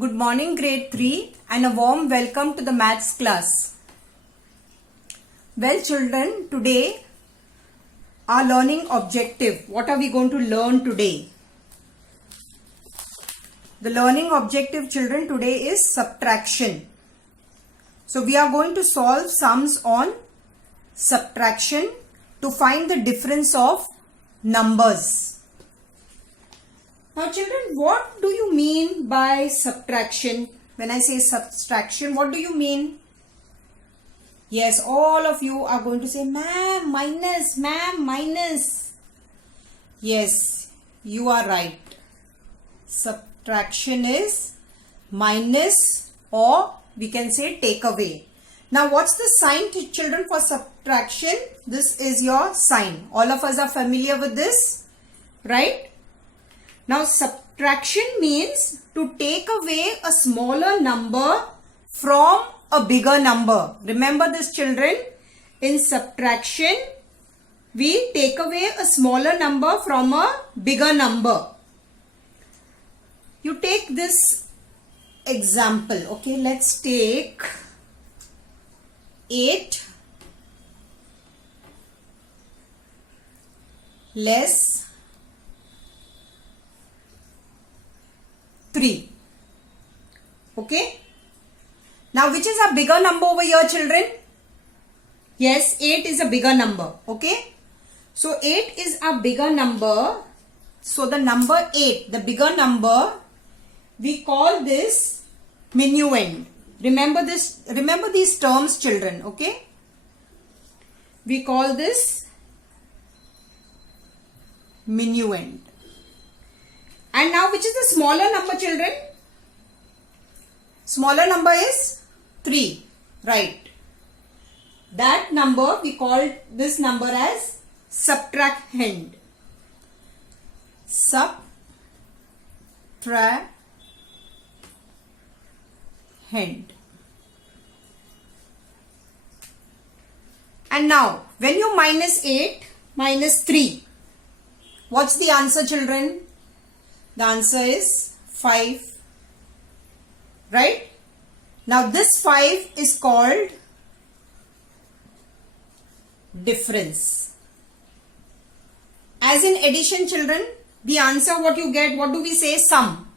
Good morning grade 3 and a warm welcome to the maths class. Well children, today our learning objective. What are we going to learn today? The learning objective children today is subtraction. So we are going to solve sums on subtraction to find the difference of numbers. Now children, what do you mean by subtraction? When I say subtraction, what do you mean? Yes, all of you are going to say, ma'am, minus. Yes, you are right. Subtraction is minus, or we can say take away. Now what's the sign, children, for subtraction? This is your sign. All of us are familiar with this, right? Now subtraction means to take away a smaller number from a bigger number. Remember this children, in subtraction we take away a smaller number from a bigger number. You take this example, okay, let's take 8 less 3. Okay. Now which is a bigger number over here children? Yes, 8 is a bigger number. Okay. So 8 is a bigger number. So the number 8, the bigger number, we call this minuend. Remember this, remember these terms children. Okay. We call this minuend. And now which is the smaller number children? Smaller number is 3, right? That number, we call this number as subtrahend. Subtrahend. And now when you minus 8 minus 3, what's the answer children? The answer is 5, right? Now this 5 is called difference. As in addition children, the answer what you get, what do we say? Sum.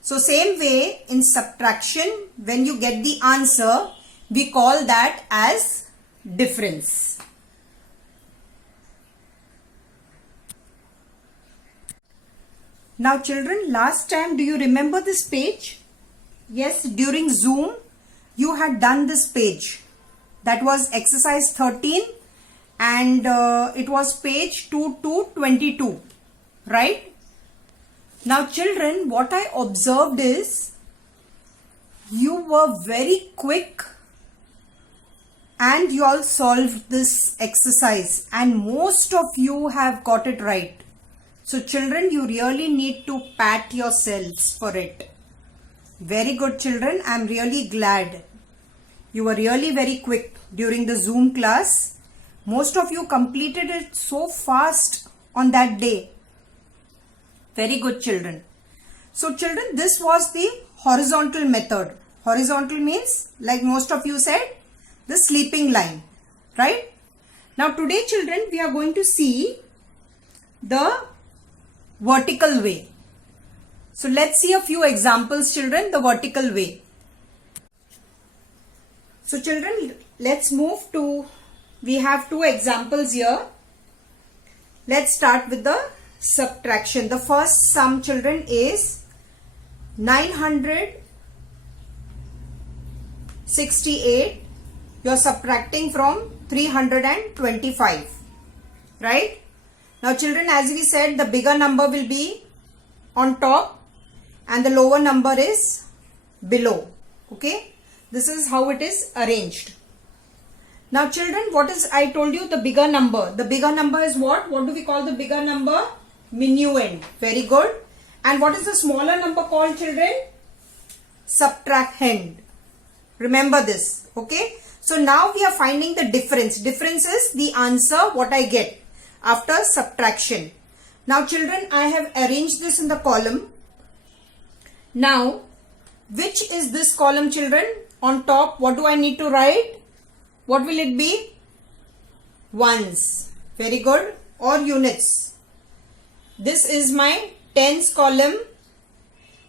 So same way in subtraction, when you get the answer, we call that as difference. Now children, last time, do you remember this page? Yes, during Zoom, you had done this page. That was exercise 13 and it was page 2 to 22, right? Now children, what I observed is you were very quick and you all solved this exercise and most of you have got it right. So children, you really need to pat yourselves for it. Very good children. I am really glad. You were really very quick during the Zoom class. Most of you completed it so fast on that day. Very good children. So children, this was the horizontal method. Horizontal means, like most of you said, the sleeping line, right? Now today children, we are going to see the vertical way. So let's see a few examples children, the vertical way. So children, let's move to, we have two examples here. Let's start with the subtraction. The first sum children is 968. You are subtracting from 325, right? Now children, as we said, the bigger number will be on top and the lower number is below. Okay. This is how it is arranged. Now children, what is, I told you the bigger number. The bigger number is what? What do we call the bigger number? Minuend. Very good. And what is the smaller number called children? Subtrahend. Remember this. Okay. So now we are finding the difference. Difference is the answer what I get after subtraction. Now children, I have arranged this in the column. Now Which is this column, children? On top, what do I need to write? What will it be? Ones. Very good. Or units. This is my tens column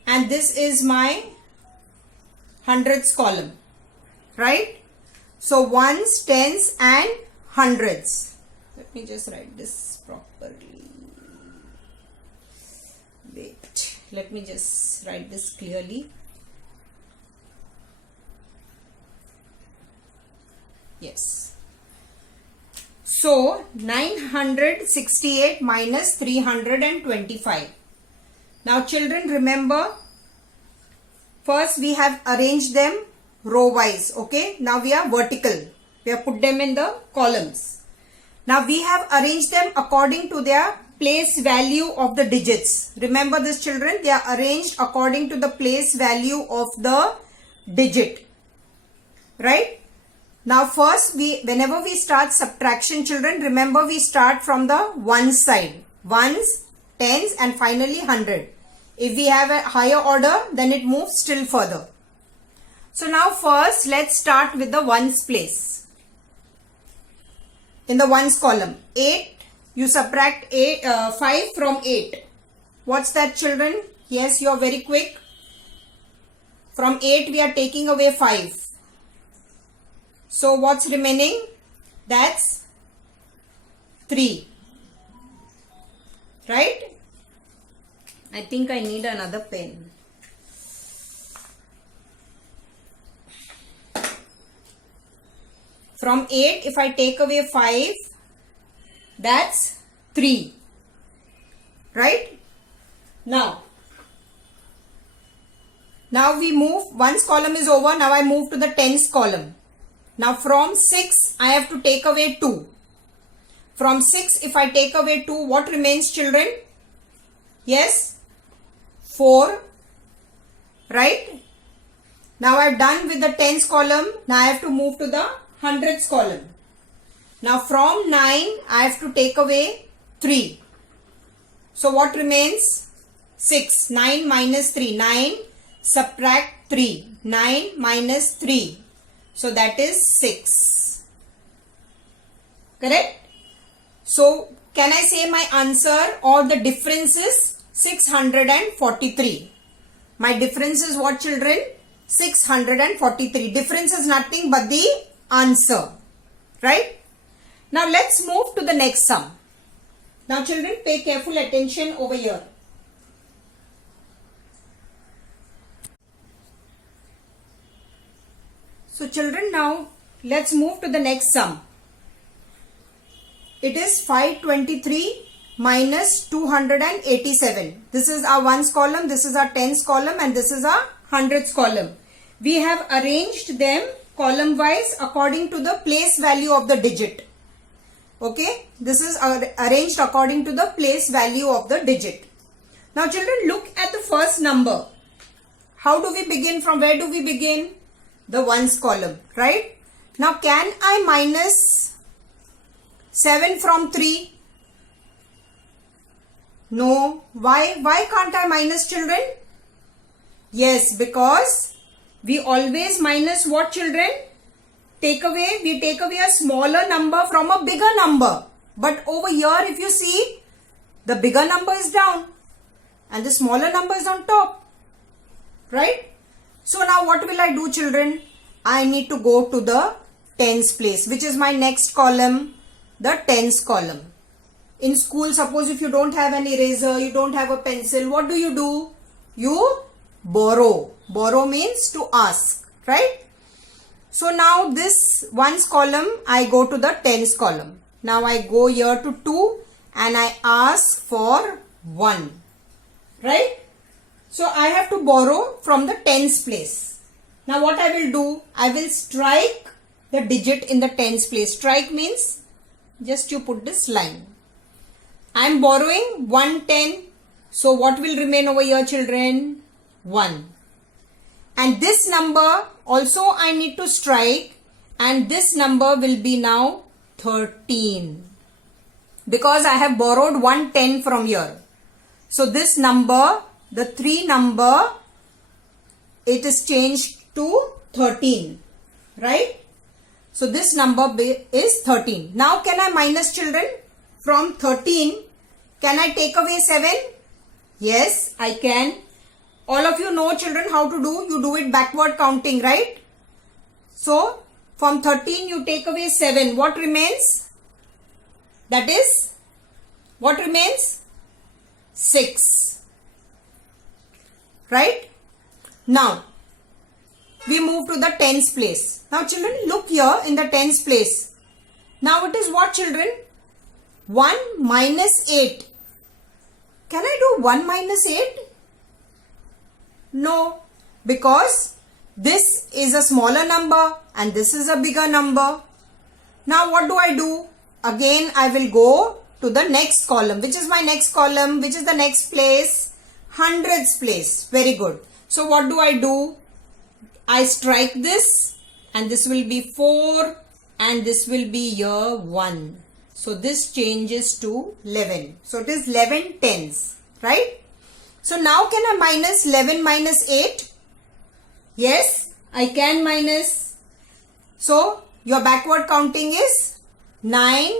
and this is my hundreds column. Right? So ones, tens and hundreds. Let me just write this properly. Wait. Let me just write this clearly. Yes. So 968 minus 325. Now children, remember, first we have arranged them row wise. Okay. Now we are vertical. We have put them in the columns. Now we have arranged them according to their place value of the digits. Remember this, children, they are arranged according to the place value of the digit. Right? Now first, whenever we start subtraction, children, remember we start from the ones side. Ones, tens and finally 100. If we have a higher order, then it moves still further. So now first, let's start with the ones place. In the ones column, 8, you subtract 5 from 8. What's that, children? Yes, you are very quick. From 8, we are taking away 5. So what's remaining? That's 3. Right? I think I need another pen. From 8, if I take away 5, that's 3. Right? Now we move, ones column is over. Now I move to the tens column. Now from 6, I have to take away 2. From 6, if I take away 2, what remains, children? Yes? 4. Right? Now I have done with the tens column. Now I have to move to the hundreds column. Now from 9, I have to take away 3. So what remains? 6. 9 minus 3. 9 subtract 3. 9 minus 3. So that is 6. Correct? So can I say my answer or the difference is 643. My difference is what, children? 643. Difference is nothing but the answer. Right? Now let's move to the next sum. Now children, pay careful attention over here. So children, now let's move to the next sum. It is 523 minus 287. This is our ones column, this is our tens column and this is our hundreds column. We have arranged them column wise according to the place value of the digit. Okay, this is arranged according to the place value of the digit. Now children, look at the first number. How do we begin? From where do we begin? The ones column, right? Now can I minus 7 from 3? No. Why can't I minus, children? Yes, because we always minus what, children? We take away a smaller number from a bigger number. But over here, if you see, the bigger number is down and the smaller number is on top. Right? So now what will I do, children? I need to go to the tens place, which is my next column, the tens column. In school, suppose if you don't have an eraser, you don't have a pencil, what do? You borrow. Borrow means to ask, right? So now this ones column, I go to the tens column. Now I go here to 2 and I ask for 1, right? So I have to borrow from the tens place. Now what I will do, I will strike the digit in the tens place. Strike means just you put this line. I am borrowing 110. So what will remain over here, children? 1. And this number also I need to strike, and this number will be now 13. Because I have borrowed 110 from here. So this number, the 3 number it is changed to 13, right? So this number is 13. Now can I minus, children? From 13, can I take away 7? Yes, I can. All of you know, children, how to do. You do it backward counting, right? So from 13 you take away 7. What remains? That is, what remains? 6. Right? Now we move to the tens place. Now children, look here in the tens place. Now it is what, children? 1 minus 8. Can I do 1 minus 8? No, because this is a smaller number and this is a bigger number. Now what do I do? Again I will go to the next column. Which is my next column? Which is the next place? Hundreds place. Very good. So what do I do? I strike this and this will be 4 and this will be here 1. So this changes to 11. So it is 11 tens, right? So now can I minus 11 minus 8? Yes, I can minus. So your backward counting is 9,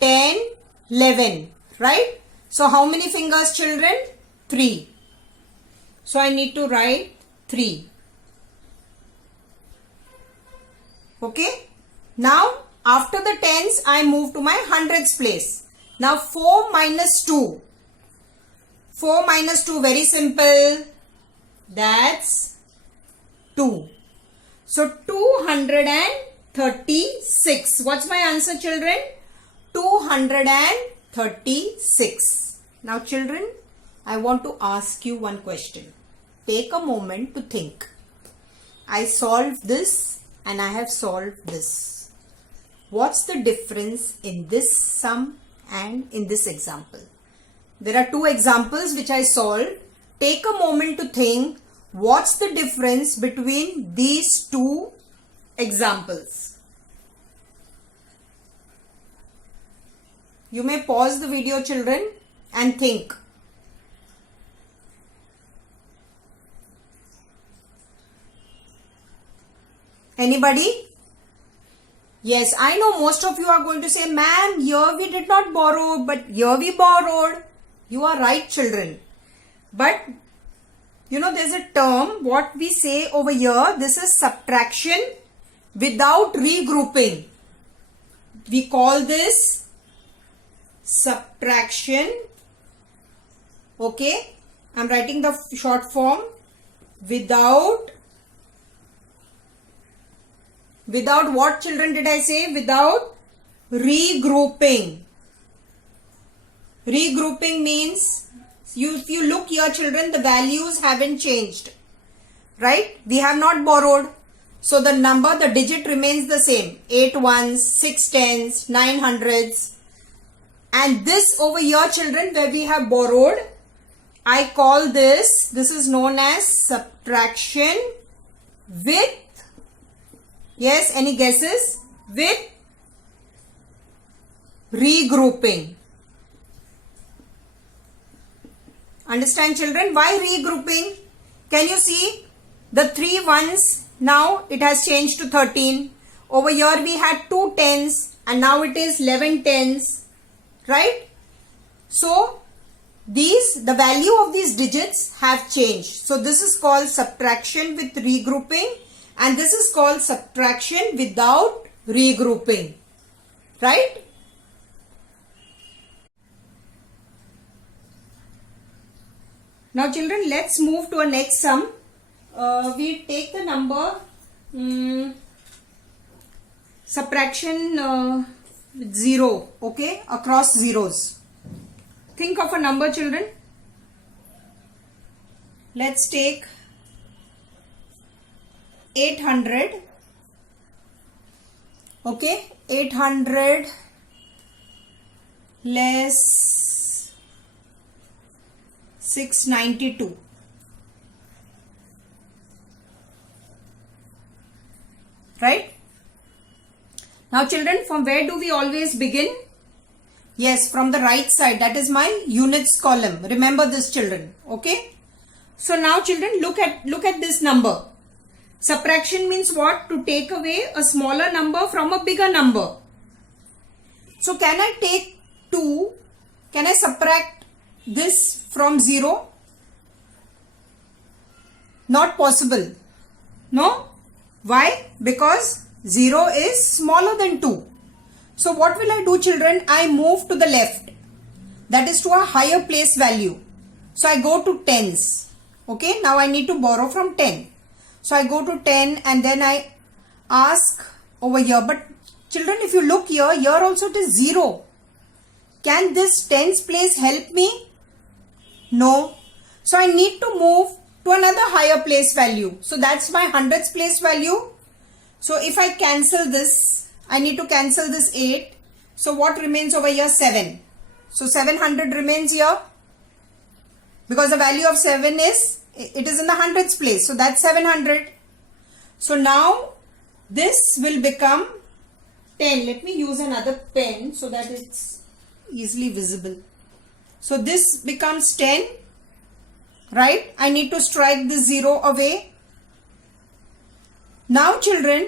10, 11, right? So how many fingers, children? 3. So I need to write 3. Okay. Now after the tens, I move to my hundreds place. Now 4 minus 2. 4 minus 2, very simple. That's 2. So 236. What's my answer, children? 236. Now children, I want to ask you one question. Take a moment to think. I solved this and I have solved this. What's the difference in this sum and in this example? There are 2 examples which I solved. Take a moment to think what's the difference between these 2 examples. You may pause the video, children, and think. Anybody? Yes, I know most of you are going to say, ma'am, here we did not borrow, but here we borrowed. You are right, children. But, you know, there's a term, what we say over here, this is subtraction without regrouping. We call this subtraction. Okay, I'm writing the short form. Without what, children, did I say? Without regrouping. Regrouping means, if you look here, children, the values haven't changed. Right? We have not borrowed. So the number, the digit remains the same. 8 ones, 6 tens, 9 hundreds. And this over here, children, where we have borrowed, I call this is known as subtraction with, yes, any guesses? With regrouping. Understand, children? Why regrouping? Can you see the 3 ones? Now it has changed to 13. Over here we had 2 tens and now it is 11 tens. Right? So the value of these digits have changed. So this is called subtraction with regrouping and this is called subtraction without regrouping. Right? Now children, let's move to a next sum. We take the number subtraction with 0, okay, across zeros. Think of a number, children. Let's take 800. Okay, 800 less 692. Right? Now children, from where do we always begin? Yes, from the right side. That is my units column. Remember this, children. Okay? So now children, look at this number. Subtraction means what? To take away a smaller number from a bigger number. So can I take 2? Can I subtract this from 0? Not possible. No? Why? Because 0 is smaller than 2. So what will I do, children? I move to the left. That is to a higher place value. So I go to tens. Okay, now I need to borrow from 10. So I go to 10 and then I ask over here. But children, if you look here also it is 0. Can this tens place help me? No. So I need to move to another higher place value. So that's my hundreds place value. So if I cancel this, I need to cancel this 8. So what remains over here? 7. So 700 remains here. Because the value of 7 is, it is in the hundreds place. So that's 700. So now this will become 10. Let me use another pen so that it's easily visible. So this becomes 10. Right? I need to strike the 0 away. Now children,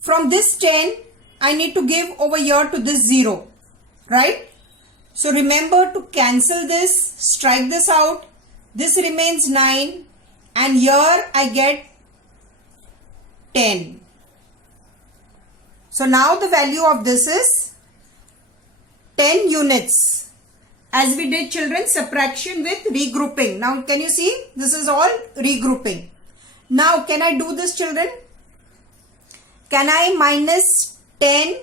from this 10, I need to give over here to this 0. Right? So remember to cancel this, strike this out. This remains 9 and here I get 10. So now the value of this is 10 units. As we did children, subtraction with regrouping. Now can you see? This is all regrouping. Now can I do this, children? Can I minus 10?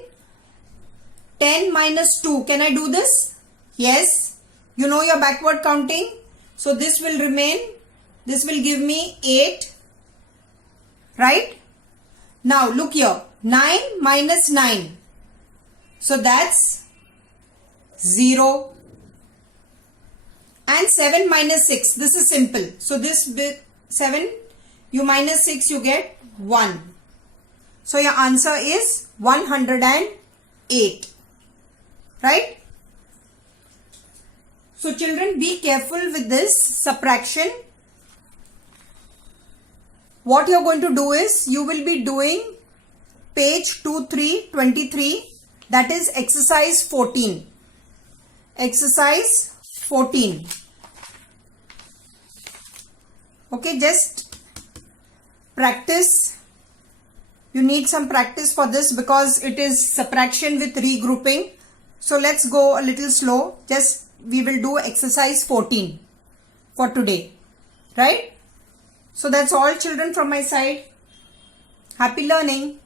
10 minus 2. Can I do this? Yes. You know your backward counting. So this will remain. This will give me 8. Right? Now look here. 9 minus 9. So that's 0. And 7 minus 6. This is simple. So this 7, you minus 6, you get 1. So your answer is 108. Right? So children, be careful with this subtraction. What you are going to do is, you will be doing page 2323. That is exercise 14. Exercise 14. Okay, just practice. You need some practice for this because it is subtraction with regrouping. So let's go a little slow. Just we will do exercise 14 for today. Right? So that's all children from my side. Happy learning.